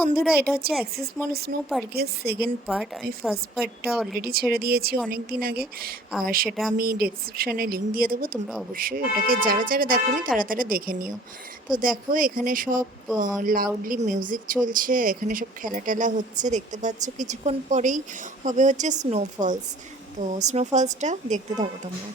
বন্ধুরা, এটা হচ্ছে অ্যাক্সিস মল স্নো পার্কের সেকেন্ড পার্ট। আমি ফার্স্ট পার্টটা অলরেডি ছেড়ে দিয়েছি অনেক দিন আগে, আর সেটা আমি ডেসক্রিপশানে লিঙ্ক দিয়ে দেবো। তোমরা অবশ্যই ওটাকে যারা যারা দেখোনি তারা তারা দেখে নিও। তো দেখো, এখানে সব লাউডলি মিউজিক চলছে, এখানে সব খেলা টেলা হচ্ছে দেখতে পাচ্ছ। কিছুক্ষণ পরেই হবে হচ্ছে স্নোফলস। তো স্নোফলসটা দেখতে থাকো তোমরা।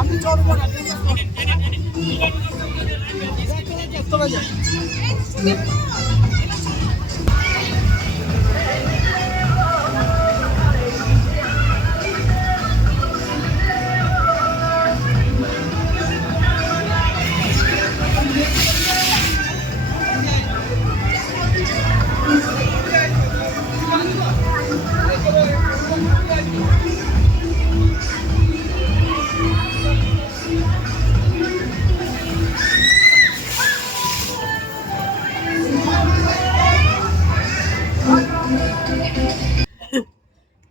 আমি চলবো না, চলে যাই।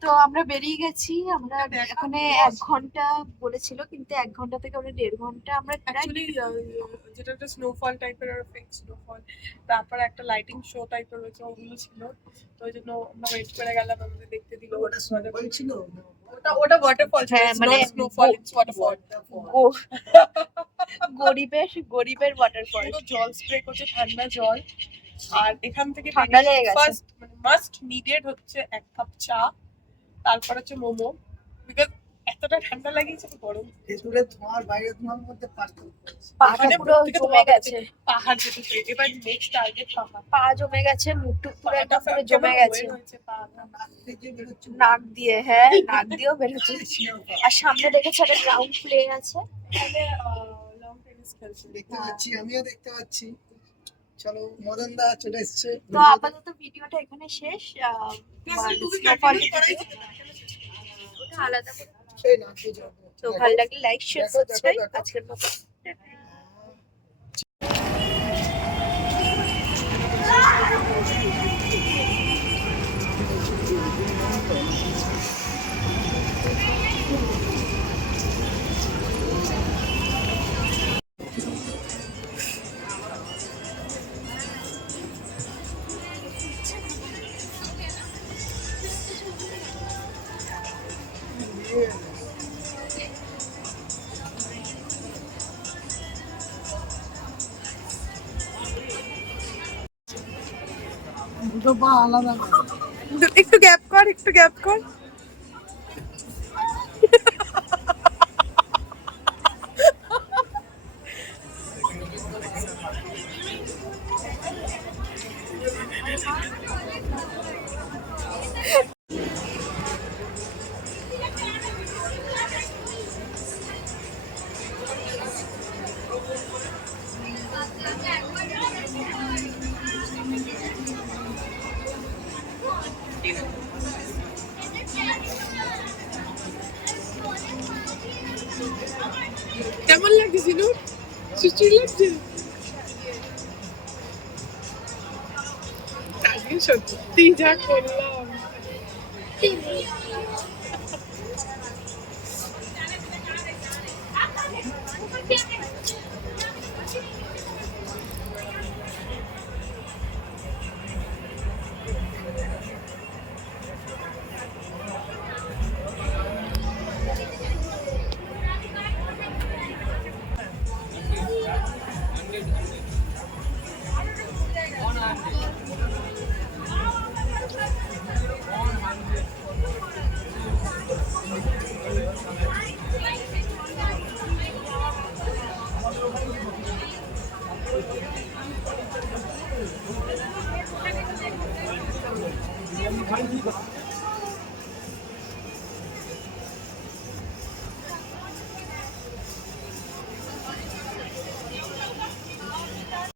তো আমরা বেরিয়ে গেছি। আমরা এখানে 1 ঘন্টা বলেছিল, কিন্তু 1 ঘন্টা থেকে আমরা 1.5 ঘন্টা আমরা অ্যাকচুয়ালি যেটা একটা স্নোফল টাইপের আর ফেক স্নোফল, তারপর একটা লাইটিং শো টাইপের হয়েছে, ওগুলো ছিল। তো ওই জন্য আমরা ওয়েট করে গেলাম, আমাদের দেখতে দিল। ওটা স্নোফল ছিল, ওটা ওয়াটারফল। হ্যাঁ, মানে স্নোফল, ইটস ওয়াটারফল। গরিবের ওয়াটারফল। জল স্প্রে করছে, ঠান্ডা জল। আর এখান থেকে ঠান্ডা লেগে গেছে। ফার্স্ট মানে মাস্ট নিডেড হচ্ছে 1 কাপ চা, তারপর হচ্ছে মোমো, বিকজ এতটা ঠান্ডা লাগিয়েছে। গরম ভেতরে ধোঁয়ার বাইরে ধোঁয়ার মধ্যে পাহাড়ে পুরো জমে গেছে। পাহাড় যেতে এবার নেক্সট টার্গেট পাহাড়। পা জমে গেছে, মুখটুক পুরো একটা পুরো জমে গেছে। নাক দিয়ে, হ্যাঁ নাক দিয়েও বের হচ্ছে। আর সামনে দেখেছি একটা গ্রাউন্ড প্লে আছে, এখানে লং টেনিস খেলছে দেখতে পাচ্ছি, আমিও দেখতে পাচ্ছি। চলো, মদন দা চলে এসেছে। তো আপাতত ভিডিওটা এখানে শেষ। ওটা আলাদা করে। তো ভালো লাগলে লাইক, শেয়ার, সাবস্ক্রাইব। আজকের মতো একটু গ্যাপ কর, একটু গ্যাপ কর। কেমন লাগছে সিনু? সুচুর লাগছে? আজকে সত্যি যা করলাম।